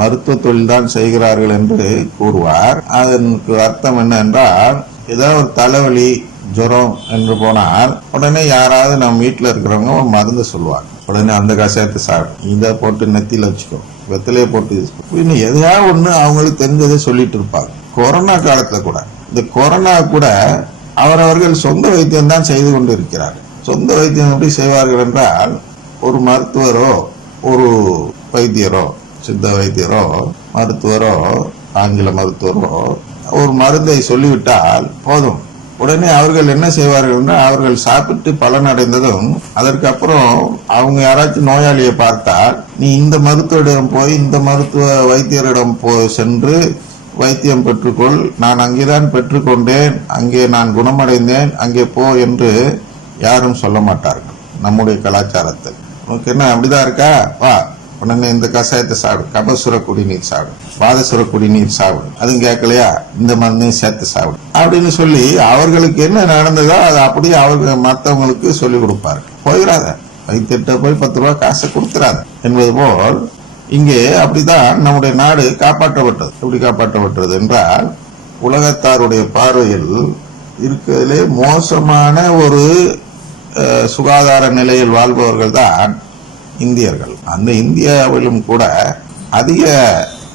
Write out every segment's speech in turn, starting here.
மருத்துவ தொழில் தான் செய்கிறார்கள் என்று கூறுவார். அதற்கு அர்த்தம் என்ன என்றால், ஏதாவது ஒரு தலைவலி ஜுரம் என்று போனால் உடனே யாராவது நம்ம வீட்டில் இருக்கிறவங்க ஒரு மருந்து சொல்லுவாங்க. உடனே அந்த கஷாயத்தை சாப்பிடும், இதை போட்டு நெத்தியில வச்சுக்கோ, வெத்திலையை போட்டு இன்னும் எதையாவது ஒண்ணு அவங்களுக்கு தெரிஞ்சதை சொல்லிட்டு இருப்பாங்க. கொரோனா காலத்துல கூட, இந்த கொரோனா கூட அவரவர்கள் சொந்த வைத்தியம் தான் செய்து கொண்டு இருக்கிறார்கள். சொந்த வைத்தியம் எப்படி செய்வார்கள் என்றால், ஒரு மருத்துவரோ ஒரு வைத்தியரோ, சித்த வைத்தியரோ மருத்துவரோ ஆங்கில மருத்துவரோ ஒரு மருந்தை சொல்லிவிட்டால் போதும், உடனே அவர்கள் என்ன செய்வார்கள் என்றால், அவர்கள் சாப்பிட்டு பலன் அடைந்ததும் அதற்கு அப்புறம் அவங்க யாராச்சும் நோயாளியை பார்த்தால், நீ இந்த மருத்துவரிடம் போய் இந்த மருத்துவ வைத்தியரிடம் சென்று வைத்தியம் பெற்றுக்கொள், நான் அங்கேதான் பெற்றுக்கொண்டேன், அங்கே நான் குணமடைந்தேன், அங்கே போ என்று யாரும் சொல்ல மாட்டார்கள். நம்முடைய கலாச்சாரத்தில் உனக்கு என்ன அப்படிதான் இருக்கா, வா உடனே இந்த கஷாயத்தை சாப்பிடு, கபசுர குடிநீர் சாப்பிடு, பாதசுர குடிநீர் சாப்பிடு, அதுவும் கேட்கலையா இந்த மருந்தையும் சேர்த்து சாப்பிடு அப்படின்னு சொல்லி அவர்களுக்கு என்ன நடந்ததோ அதை அப்படியே அவர்கள் மற்றவங்களுக்கு சொல்லி கொடுப்பாரு. போயிடாத, வைத்தியர்கிட்ட போய் 10 ரூபாய் காசை கொடுத்துறாத என்பது போல் இங்கே அப்படிதான் நம்முடைய நாடு காப்பாற்றப்பட்டது. எப்படி காப்பாற்றப்பட்டது என்றால், உலகத்தாருடைய பார்வையில் இருக்கிறதுலே மோசமான ஒரு சுகாதார நிலையில் வாழ்பவர்கள் தான் இந்தியர்கள். அந்த இந்தியாவிலும் கூட அதிக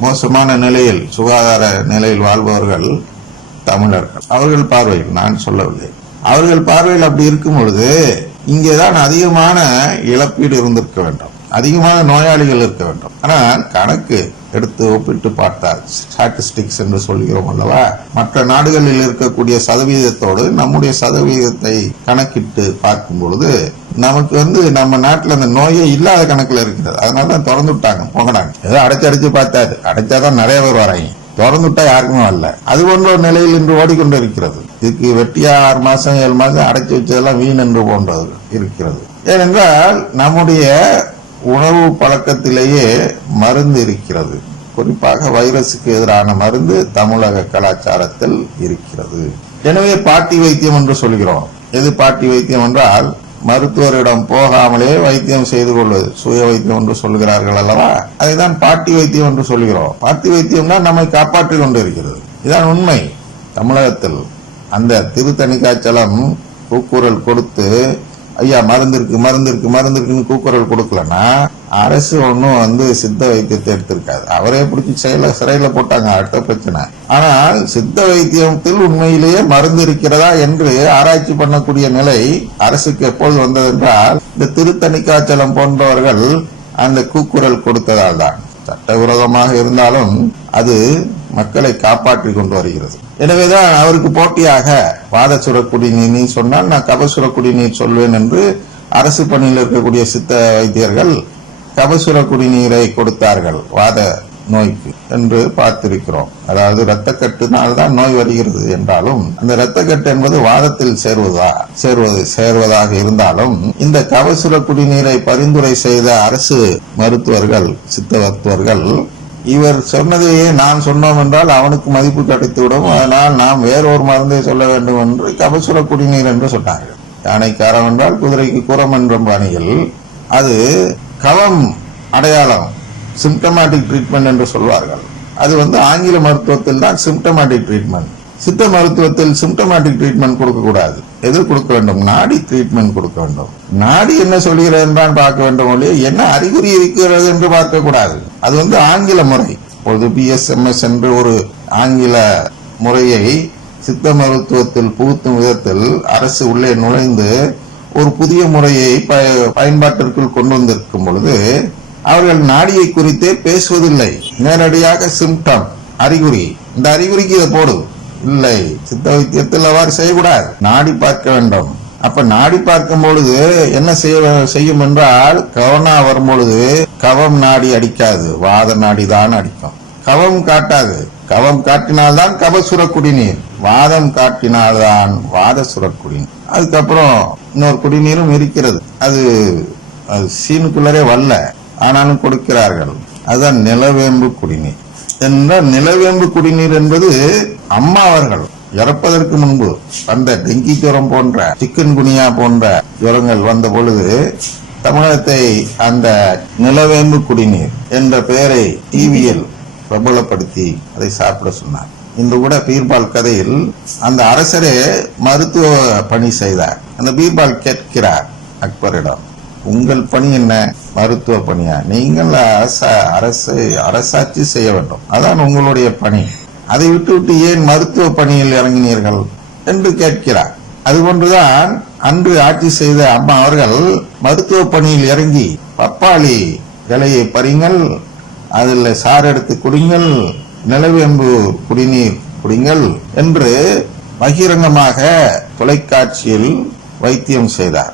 மோசமான நிலையில் சுகாதார நிலையில் வாழ்பவர்கள் தமிழர்கள். அவர்கள் பார்வையில் நான் சொல்லவில்லை, அவர்கள் பார்வையில் அப்படி இருக்கும் பொழுது இங்கேதான் அதிகமான இழப்பீடு இருந்திருக்க வேண்டும், அதிகமான நோயாளிகள் இருக்க வேண்டும். ஆனால் கணக்கு எடுத்து ஒப்பிட்டு பார்த்தால், ஸ்டாட்டிஸ்டிக்ஸ் என்று சொல்கிறோம் அல்லவா, மற்ற நாடுகளில் இருக்கக்கூடிய சதவீதத்தோடு நம்முடைய சதவீதத்தை கணக்கிட்டு பார்க்கும் பொழுது நமக்கு நம்ம நாட்டில் அந்த நோயே இல்லாத கணக்குல இருக்கிறது. அதனாலதான் திறந்து விட்டாங்க, போங்கடாங்க. ஏதோ அடைச்சு பார்த்தாரு, அடைச்சாதான் நிறைய பேர் வராங்க, திறந்து விட்டா யாருக்குமே வரல. அது போன்ற ஒரு நிலையில் இன்று ஓடிக்கொண்டு இருக்கிறது. இதுக்கு வெட்டியா 6 மாசம் 7 மாசம் அடைச்சு வச்சதெல்லாம் வீண் என்று போன்றது இருக்கிறது. ஏனென்றால் நம்முடைய உணவு பழக்கத்திலேயே மருந்து இருக்கிறது. குறிப்பாக வைரஸுக்கு எதிரான மருந்து தமிழக கலாச்சாரத்தில் இருக்கிறது. எனவே பாட்டி வைத்தியம் என்று சொல்கிறோம். எது பாட்டி வைத்தியம் என்றால், மருத்துவரிடம் போகாமலே வைத்தியம் செய்து கொள்வது, சுய வைத்தியம் என்று சொல்கிறார்கள் அல்லவா, அதைதான் பாட்டி வைத்தியம் என்று சொல்கிறோம். பாட்டி வைத்தியம்னா நம்மை காப்பாற்றிக் கொண்டு இருக்கிறது. இதான் உண்மை. தமிழகத்தில் அந்த திருத்தணிக்காய்ச்சலம் கூக்குரல் கொடுத்து, ஐயா மருந்திருக்கு மருந்திருக்கு மருந்திருக்குன்னு கூக்குரல் கொடுக்கலன்னா அரசு ஒன்னும் சித்த வைத்தியத்தை எடுத்திருக்காது. அவரே பிடிச்சி சிறையில போட்டாங்க, அடுத்த பிரச்சனை. ஆனால் சித்த வைத்தியத்தில் உண்மையிலேயே மருந்து இருக்கிறதா என்று ஆராய்ச்சி பண்ணக்கூடிய நிலை அரசுக்கு எப்பொழுது வந்தது என்றால், இந்த திருத்தணிக்காய்ச்சலம் போன்றவர்கள் அந்த கூக்குரல் கொடுத்ததால் தான். சட்டவிரோதமாக இருந்தாலும் அது மக்களை காப்பாற்றி கொண்டு வருகிறது. எனவேதான் அவருக்கு போட்டியாக வாதசுர குடிநீர் நீ சொன்னால் நான் கபசுர குடிநீர் சொல்வேன் என்று அரசு பணியில் இருக்கக்கூடிய சித்த வைத்தியர்கள் கபசுர குடிநீரை கொடுத்தார்கள் வாத நோய்க்கு என்று பார்த்திருக்கிறோம். அதாவது இரத்தக்கட்டுனால்தான் நோய் வருகிறது என்றாலும் அந்த இரத்தக்கட்டு என்பது வாதத்தில் சேர்வதாக இருந்தாலும் இந்த கபசுர குடிநீரை பரிந்துரை செய்த அரசு மருத்துவர்கள், சித்த மருத்துவர்கள், இவர் சொன்னதையே நான் சொன்னோம் என்றால் அவனுக்கு மதிப்பு கிடைத்துவிடும், அதனால் நாம் வேறொரு மருந்தை சொல்ல வேண்டும் என்று கபசுர குடிநீர் என்று சொன்னார்கள். யானைக்கு அறம் என்றால் குதிரைக்கு குரம் என்ற பாணியில் அது கவம் அடையாளம், சிம்டமேட்டிக் ட்ரீட்மெண்ட் என்று சொல்வார்கள். அது ஆங்கில மருத்துவத்தில் தான் சிம்டமேட்டிக் ட்ரீட்மெண்ட். சித்த மருத்துவத்தில் சிம்டமேட்டிக் ட்ரீட்மெண்ட் கொடுக்க கூடாது. எது கொடுக்க வேண்டும்? நாடி ட்ரீட்மெண்ட் கொடுக்க வேண்டும். நாடி என்ன சொல்கிறது என்றால் பார்க்க வேண்டும், என்ன அறிகுறி இருக்கிறது என்று பார்க்க கூடாது. அது ஆங்கில முறை. இப்பொழுது BSMS என்று ஒரு ஆங்கில முறையை சித்த மருத்துவத்தில் புகுத்தும் விதத்தில் அரசு உள்ளே நுழைந்து ஒரு புதிய முறையை பயன்பாட்டிற்குள் கொண்டு வந்திருக்கும் பொழுது அவர்கள் நாடியை குறித்தே பேசுவதில்லை. நேரடியாக சிம்டம், அறிகுறி, இந்த அறிகுறிக்கு இதை போடு, இல்லை, சித்த வைத்தியத்தில் அவ்வாறு செய்யக்கூடாது, நாடி பார்க்க வேண்டும். அப்ப நாடி பார்க்கும் பொழுது என்ன செய்யும் என்றால், கொரோனா வரும் பொழுது கவம் நாடி அடிக்காது, வாத நாடி தான் அடிக்கும். கவம் காட்டாது. கவம் காட்டினால்தான் கபசுர குடிநீர், வாதம் காட்டினால்தான் வாதசுர குடிநீர். அதுக்கப்புறம் இன்னொரு குடிநீரும் இருக்கிறது, அது சீனுக்குள்ளரே வரல, ஆனாலும் கொடுக்கிறார்கள். அதுதான் நிலவேம்பு குடிநீர். நிலவேம்பு குடிநீர் என்பது அம்மா அவர்கள் இறப்பதற்கு முன்பு அந்த டெங்கி ஜுரம் போன்ற, சிக்கன் குனியா போன்ற ஜுரங்கள் வந்த பொழுது தமிழகத்தை அந்த நிலவேம்பு குடிநீர் என்ற பெயரை டிவியில் பிரபலப்படுத்தி அதை சாப்பிட சொன்னார். இன்று கூட பீர்பால் கதையில் அந்த அரசரே மருத்துவ பணி செய்தார். அந்த பீர்பால் கேட்கிறார் அக்பரிடம், உங்கள் பணி என்ன? மருத்துவ பணியா? நீங்கள் அரசாட்சி செய்ய வேண்டும், அதான் உங்களுடைய பணி. அதை விட்டு ஏன் மருத்துவ பணியில் இறங்கினீர்கள் என்று கேட்கிறார். அதுபோன்றுதான் அன்று ஆட்சி செய்த அம்மா அவர்கள் மருத்துவ பணியில் இறங்கி பப்பாளி இலையை பறிங்கள், அதில் சாறு எடுத்து குடிங்கள், நிலவேம்பு குடிநீர் குடிங்கள் என்று பகிரங்கமாக தொலைக்காட்சியில் வைத்தியம் செய்தார்.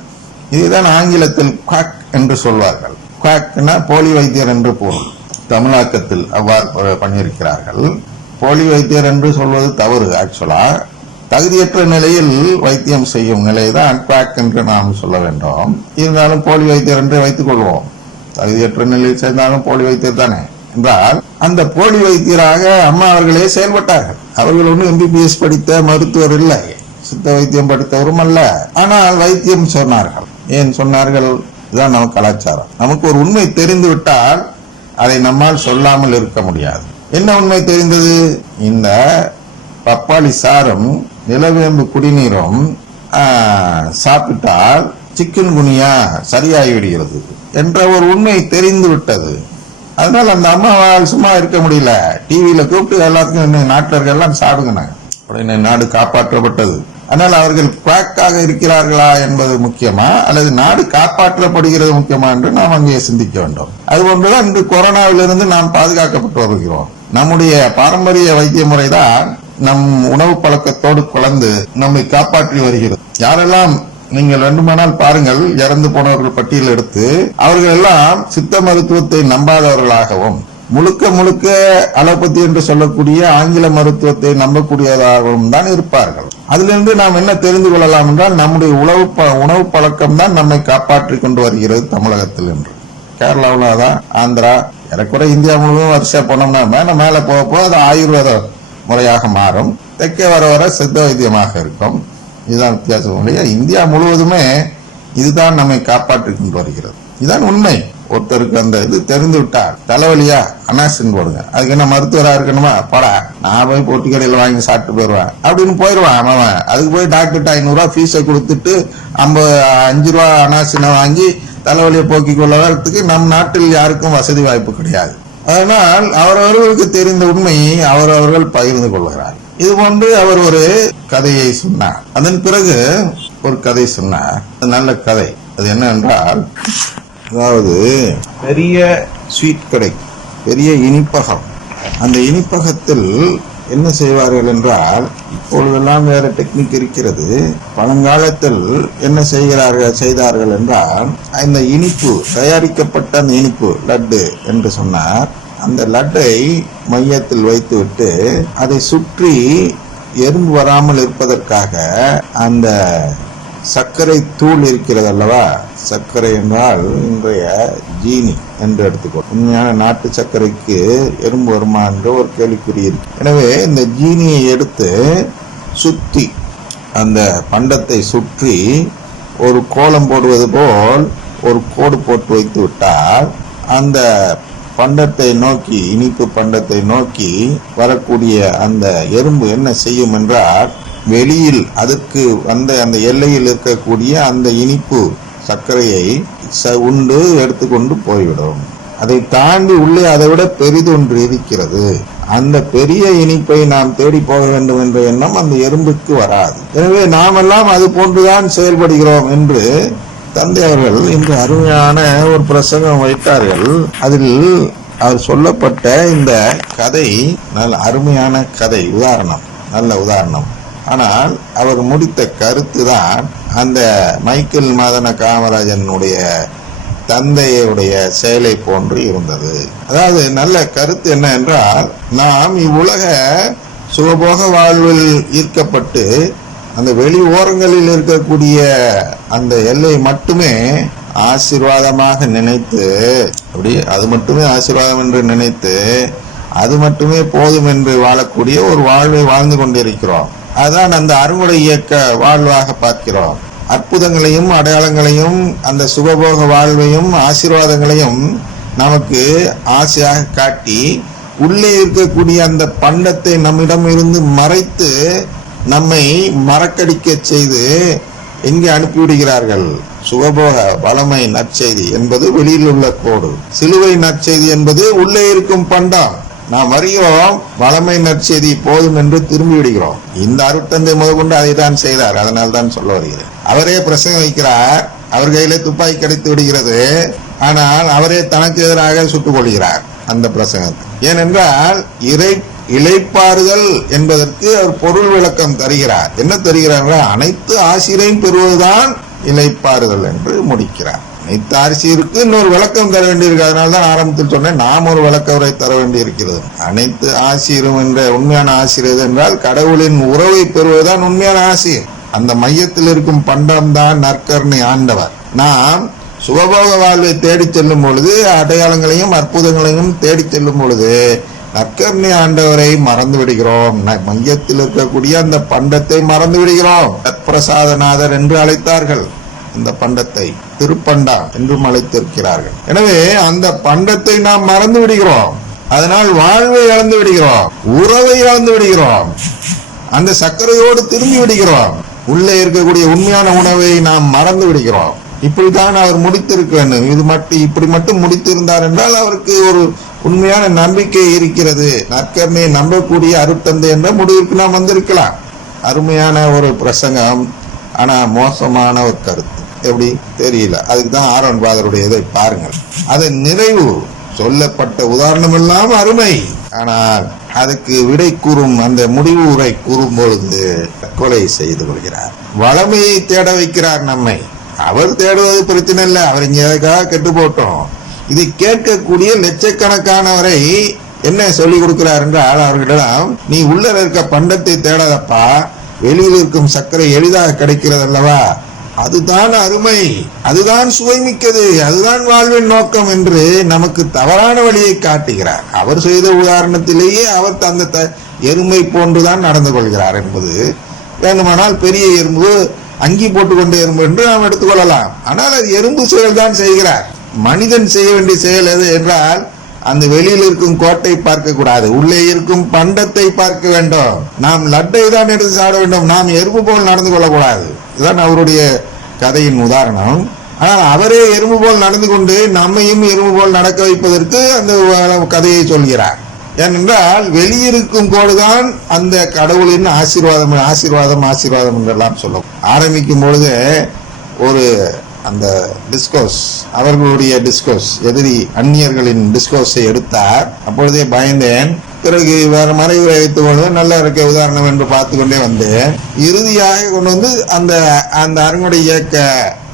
இதுதான் ஆங்கிலத்தில் குவாக் என்று சொல்வார்கள். குவாக்னா போலி வைத்தியர் என்று பொருள். தமிழாக்கத்தில் அவ்வாறு பண்ணியிருக்கிறார்கள். போலி வைத்தியர் என்று சொல்வது தவறு. ஆக்சுவலா தகுதியற்ற நிலையில் வைத்தியம் செய்யும் நிலைதான் குவாக் என்று நாம் சொல்ல வேண்டும். இருந்தாலும் போலி வைத்தியர் என்று வைத்துக் கொள்வோம். தகுதியற்ற நிலையில் சேர்ந்தாலும் போலி வைத்தியர் தானே என்றால், அந்த போலி வைத்தியராக அம்மா அவர்களே செயல்பட்டார்கள். அவர்கள் ஒன்றும் MBBS படித்த மருத்துவர் இல்லை, சித்த வைத்தியம் படித்தவரும் அல்ல. ஆனால் வைத்தியம் சொன்னார்கள். ஏன் சொன்னார்கள்? இதுதான் நமக்கு கலாச்சாரம். நமக்கு ஒரு உண்மை தெரிந்து விட்டால் அதை நம்மால் சொல்லாமல் இருக்க முடியாது. என்ன உண்மை தெரிந்தது? இந்த பப்பாளி சாரும் நிலவேம்பு குடிநீரும் சாப்பிட்டால் சிக்கன் குனியா சரியாகி விடுகிறது என்ற ஒரு உண்மை தெரிந்து விட்டது. அதனால அந்த அம்மாவால் சும்மா இருக்க முடியல. டிவியில கூப்பிட்டு எல்லாத்துக்கும் நாட்டில் எல்லாம் சாப்பிடுங்க. உடனே நாடு காப்பாற்றப்பட்டது. ஆனால் அவர்கள் குவாக்காக இருக்கிறார்களா என்பது முக்கியமா அல்லது நாடு காப்பாற்றப்படுகிறது முக்கியமா என்று நாம் அங்கே சிந்திக்க வேண்டும். அதுபோன்றுதான் இன்று கொரோனாவிலிருந்து நாம் பாதுகாக்கப்பட்டு வருகிறோம். நம்முடைய பாரம்பரிய வைத்திய முறைதான் நம் உணவு பழக்கத்தோடு கலந்து நம்மை காப்பாற்றி வருகிறது. யாரெல்லாம் நீங்கள் வேண்டுமானால் பாருங்கள், இறந்து போனவர்கள் பட்டியல் எடுத்து, அவர்கள் எல்லாம் சித்த மருத்துவத்தை நம்பாதவர்களாகவும் முழுக்க அலோபதி என்று சொல்லக்கூடிய ஆங்கில மருத்துவத்தை நம்பக்கூடியதாகவும் தான் இருப்பார்கள். அதிலிருந்து நாம் என்ன தெரிந்து கொள்ளலாம் என்றால், நம்முடைய உணவு பழக்கம் தான் நம்மை காப்பாற்றி கொண்டு வருகிறது தமிழகத்தில் என்று. கேரளாவில் தான், ஆந்திரா, ஏறக்குறை இந்தியா முழுவதும் வரிசையா போனோம்னா மேல போக அது ஆயுர்வேத முறையாக மாறும். தெற்கே வர சித்த வைத்தியமாக இருக்கும். இதுதான் வித்தியாசம். இந்தியா முழுவதுமே இதுதான் நம்மை காப்பாற்றி கொண்டு வருகிறது. இதுதான் உண்மை. ஒருத்தருக்கு அந்த இது தெரிந்து விட்டார், தலைவலியா அனாசின் போடுங்க, அதுக்கு என்ன மருத்துவரா இருக்கணுமா, படா நான் போய் பொட்டி கடையில் வாங்கி சாப்பிட்டு போயிடுவேன் அப்படின்னு போயிடுவான் அவன். அதுக்கு போய் டாக்டர்கிட்ட 500 ரூபாய் ஃபீஸை கொடுத்துட்டு 5 ரூபா அனாசினை வாங்கி தலைவலியை போக்கிக் கொள்வதற்கு நம் நாட்டில் யாருக்கும் வசதி வாய்ப்பு கிடையாது. அதனால் அவரவர்களுக்கு தெரிந்த உண்மையை அவரவர்கள் பகிர்ந்து கொள்கிறார். இது போன்று அவர் ஒரு கதையை சொன்னார். அதன் பிறகு ஒரு கதை சொன்னார், நல்ல கதை. அது என்ன என்றால், அதாவது பெரிய ஸ்வீட் கடை, பெரிய இனிப்பகம். அந்த இனிப்பகத்தில் என்ன செய்வார்கள் என்றால், இப்பொழுதெல்லாம் வேற டெக்னிக் இருக்கிறது. பழங்காலத்தில் என்ன செய்தார்கள் என்றால், இந்த இனிப்பு தயாரிக்கப்பட்ட அந்த இனிப்பு லட்டு என்று சொன்னார், அந்த லட்டை மையத்தில் வைத்துவிட்டு அதை சுற்றி எறும்பு வராமல் இருப்பதற்காக அந்த சர்க்கரை தூள் இருக்கிறது அல்லவா, சர்க்கரை என்றால் இன்றைய ஜீனி என்று எடுத்துக்கோ. உண்மையான நாட்டு சர்க்கரைக்கு எறும்பு வருமா என்ற ஒரு கேள்விக்குறி இருக்கு. எனவே இந்த ஜீனியை எடுத்து சுத்தி அந்த பண்டத்தை சுற்றி ஒரு கோலம் போடுவது போல் ஒரு கோடு போட்டு வைத்து விட்டால், அந்த பண்டத்தை நோக்கி, இனிப்பு பண்டத்தை நோக்கி வரக்கூடிய அந்த எறும்பு என்ன செய்யும் என்றால், வெளியில் அதற்கு அந்த எல்லையில் இருக்கக்கூடிய அந்த இனிப்பு சர்க்கரையை உண்டு எடுத்துக்கொண்டு போய்விடும். அதை தாண்டி உள்ளே அதை விட பெரிதொன்று இருக்கிறது. அந்த பெரிய இனிப்பை நாம் தேடி போக வேண்டும் என்ற எண்ணம் அந்த எறும்புக்கு வராது. எனவே நாமெல்லாம் அது போன்றுதான் செயல்படுகிறோம் என்று தந்தை அவர்கள் இன்று அருமையான ஒரு பிரசங்கம் வைத்தார்கள். அதில் அவர் சொல்லப்பட்ட இந்த கதை நல்ல அருமையான கதை, உதாரணம், நல்ல உதாரணம். ஆனால் அவர் முடித்த கருத்து தான் அந்த மைக்கேல் மதன காமராஜனுடைய தந்தையுடைய செயலை போன்று இருந்தது. அதாவது நல்ல கருத்து என்ன என்றால், நாம் இவ்வுலக சுகபோக வாழ்வில் ஈர்க்கப்பட்டு அந்த வெளி ஓரங்களில் இருக்கக்கூடிய அந்த எல்லை மட்டுமே ஆசீர்வாதமாக நினைத்து, அப்படி அது மட்டுமே ஆசீர்வாதம் என்று நினைத்து அது மட்டுமே போதும் என்று வாழக்கூடிய ஒரு வாழ்வை வாழ்ந்து கொண்டிருக்கிறோம். அதான் அந்த அறுவடை இயக்க வாழ்வாக பார்க்கிறோம். அற்புதங்களையும் அடையாளங்களையும் அந்த சுகபோக வாழ்வையும் ஆசீர்வாதங்களையும் நமக்கு ஆசையாக காட்டி உள்ளே இருக்கக்கூடிய அந்த பண்டத்தை நம்மிடம் இருந்து மறைத்து நம்மை மறக்கடிக்க செய்து எங்கே அனுப்பிவிடுகிறார்கள். சுகபோக வளமை நற்செய்தி என்பது வெளியில் உள்ள கோடு, சிலுவை நற்செய்தி என்பது உள்ளே இருக்கும் பண்டம். நாம் வருகிறோம், வளமை நற்செய்தி போதும் என்று திரும்பி விடுகிறோம். இந்த அருட்தந்தை முதற்கொண்டு அதை தான் செய்தார். அதனால் தான் சொல்ல வருகிறேன். அவரே பிரசங்கம் வைக்கிறார், அவர் கையிலே துப்பாக்கி கிடைத்து விடுகிறது, ஆனால் அவரே தனக்கு எதிராக சுட்டுக் கொள்கிறார் அந்த பிரசங்கத்தை. ஏனென்றால் இளைப்பாறுதல் என்பதற்கு அவர் பொருள் விளக்கம் தருகிறார். என்ன தருகிறார்? அனைத்து ஆசிரியரையும் பெறுவதுதான் இளைப்பாறுதல் என்று முடிக்கிறார். அனைத்து ஆசிரியருக்கு இன்னொரு விளக்கம் தர வேண்டியிருக்கு. அதனால்தான் ஆரம்பத்தில் சொன்னேன், நாம் ஒரு விளக்க உரை தர வேண்டியிருக்கிறது. அனைத்து ஆசிரியரும் என்ற உண்மையான ஆசிரியர் என்றால் கடவுளின் உறவை பெறுவதுதான் உண்மையான ஆசிரியர். அந்த மையத்தில் இருக்கும் பண்டம் தான் நற்கருணை ஆண்டவர். நாம் சுகபோக வாழ்வை தேடி செல்லும் பொழுது, அடையாளங்களையும் அற்புதங்களையும் தேடி செல்லும் பொழுது நற்கருணை ஆண்டவரை மறந்து விடுகிறோம். மையத்தில் இருக்கக்கூடிய அந்த பண்டத்தை மறந்து விடுகிறோம். பிரசாதநாதர் என்று அழைத்தார்கள் இந்த பண்டத்தை, திருப்பண்டா என்றும் அழைத்திருக்கிறார்கள். எனவே அந்த பண்டத்தை நாம் மறந்து விடுகிறோம். அதனால் வாழ்வை இழந்து விடுகிறோம், உறவை இழந்து விடுகிறோம், அந்த சர்க்கரையோடு திரும்பி விடுகிறோம். உள்ளே இருக்கக்கூடிய உண்மையான உணவை நாம் மறந்து விடுகிறோம். இப்படித்தான் அவர் முடித்திருக்க வேண்டும். இப்படி மட்டும் முடித்திருந்தார் என்றால் அவருக்கு ஒரு உண்மையான நம்பிக்கை இருக்கிறது, நற்கருணையை நம்பக்கூடிய அருட்தந்தை என்ற முடிவுக்கு நாம் வந்திருக்கலாம். அருமையான ஒரு பிரசங்கம், ஆனா மோசமான ஒரு கருத்து. எப்படி தெரியல. அதுக்கு தான் ஆரோன் பாதருடைய இதை பாருங்கள். அதன் நிறைவு சொல்லப்பட்ட உதாரணம் எல்லாம் அருமை, ஆனால் அதுக்கு விடை கூறும் அந்த முடிவு உரை கூறும் பொழுது கொலை செய்து கொள்கிறார். வளமையை தேட வைக்கிறார் நம்மை. அவர் தேடுவது பிரச்சனை இல்லை, அவர் இங்க எதுக்காக கெட்டு போட்டோம். இதை கேட்கக்கூடிய லட்சக்கணக்கானவரை என்ன சொல்லி கொடுக்கிறார் என்றால், அவர்களிடம் நீ உள்ள இருக்க பண்டத்தை தேடாதப்பா, வெளியில் இருக்கும் சர்க்கரை எளிதாக கிடைக்கிறது அல்லவா, அதுதான் அருமை, அதுதான் சுவைமிக்கது, அதுதான் வாழ்வின் நோக்கம் என்று நமக்கு தவறான வழியை காட்டுகிறார். அவர் செய்த உதாரணத்திலேயே அவர் அந்த எருமை போன்றுதான் நடந்து கொள்கிறார் என்பது, வேண்டுமானால் பெரிய எறும்பு அங்கி போட்டுக்கொண்டு எறும்பு என்று நாம் எடுத்துக்கொள்ளலாம். ஆனால் அது எறும்பு செயல் தான் செய்கிறார். மனிதன் செய்ய வேண்டிய செயல் எது என்றால், அந்த வெளியில் இருக்கும் கோட்டை பார்க்க கூடாது, உள்ளே இருக்கும் பண்டத்தை பார்க்க வேண்டும். நாம் லட்டை தான் எடுத்து சாட வேண்டும், நாம் எறும்பு போல் நடந்து கொள்ளக்கூடாது. இதுதான் அவருடைய கதையின் உதாரணம். ஆனால் அவரே எறும்பு போல் நடந்து கொண்டு நம்மையும் எறும்பு போல் நடக்க வைப்பதற்கு அந்த கதையை சொல்கிறார். ஏனென்றால் வெளியிருக்கும் கோடுதான் அந்த கடவுளின் ஆசீர்வாதம், ஆசீர்வாதம், ஆசீர்வாதம் என்றெல்லாம் சொல்லும். ஆரம்பிக்கும் பொழுது ஒரு அந்த டிஸ்கோஸ், அவர்களுடைய டிஸ்கோஸ், எதிரி அந்நியர்களின் டிஸ்கோஸை எடுத்தார். அப்பொழுதே பயந்தேன். பிறகு வேற மறைவுரை வைத்துக் கொண்டு நல்லா இருக்க உதாரணம் என்று பார்த்து கொண்டே வந்தேன். இறுதியாக கொண்டு வந்து அந்த அருங்கொடை இயக்க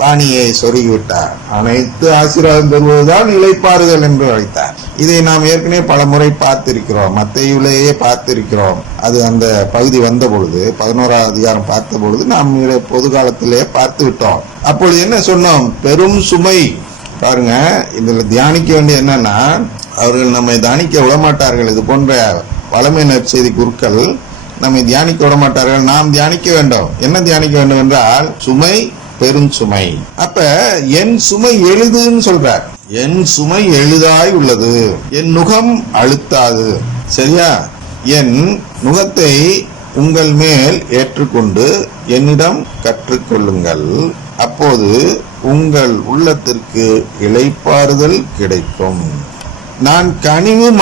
பாணியை சொருகிவிட்டார். அனைத்து ஆசீர்வாதம் பெறுவதுதான் இளைப்பாறுதல் என்று அழைத்தார். இதை நாம் ஏற்கனவே பல முறை பார்த்திருக்கிறோம், மத்தேயுவிலேயே பார்த்திருக்கிறோம். அது அந்த பகுதி வந்த பொழுது, 11ஆவது அதிகாரம் பார்த்த பொழுது நாம் பொது காலத்திலே பார்த்து விட்டோம். அப்பொழுது என்ன சொன்னோம்? பெரும் சுமை. பாருங்க, இதுல தியானிக்க வேண்டிய என்னன்னா, அவர்கள் நம்மை தியானிக்க விடமாட்டார்கள். இது போன்ற வளமை நற்செய்தி குருக்கள் நம்மை தியானிக்க விடமாட்டார்கள். நாம் தியானிக்க வேண்டும். என்ன தியானிக்க வேண்டும் என்றால், சுமை பெரும் சுமை. அப்ப என் சுமை எளிதுன்னு சொல்றார். என் சுமை எளிதாய் உள்ளது, என் நுகம் அழுத்தாது. சரியா? என் நுகத்தை உங்கள் மேல் ஏற்றுக்கொண்டு என்னிடம் கற்றுக்கொள்ளுங்கள், அப்போது உங்கள் உள்ளத்திற்கு இளைப்பாறுதல் கிடைக்கும். நான் கனிவும்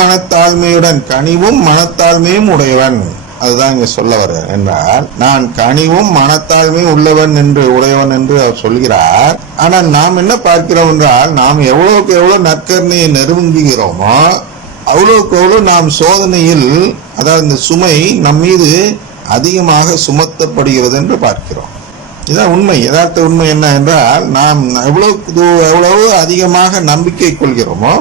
மனத்தாழ்மையும் உடையவன். அதுதான் இங்க சொல்ல வர என்றால், நான் கனிவும் மனத்தாழ்மையும் உள்ளவன் என்று உடையவன் என்று அவர் சொல்கிறார். ஆனால் நாம் என்ன பார்க்கிறோம் என்றால், நாம் எவ்வளவுக்கு எவ்வளவு நற்கருணையை நெருங்குகிறோமோ அவ்வளவுக்கு எவ்வளவு நாம் சோதனையில், அதாவது இந்த சுமை நம் மீது அதிகமாக சுமத்தப்படுகிறது என்று பார்க்கிறோம். இதுதான் உண்மை. யதார்த்த உண்மை என்ன என்றால், நாம் எவ்வளவு அதிகமாக நம்பிக்கை கொள்கிறோமோ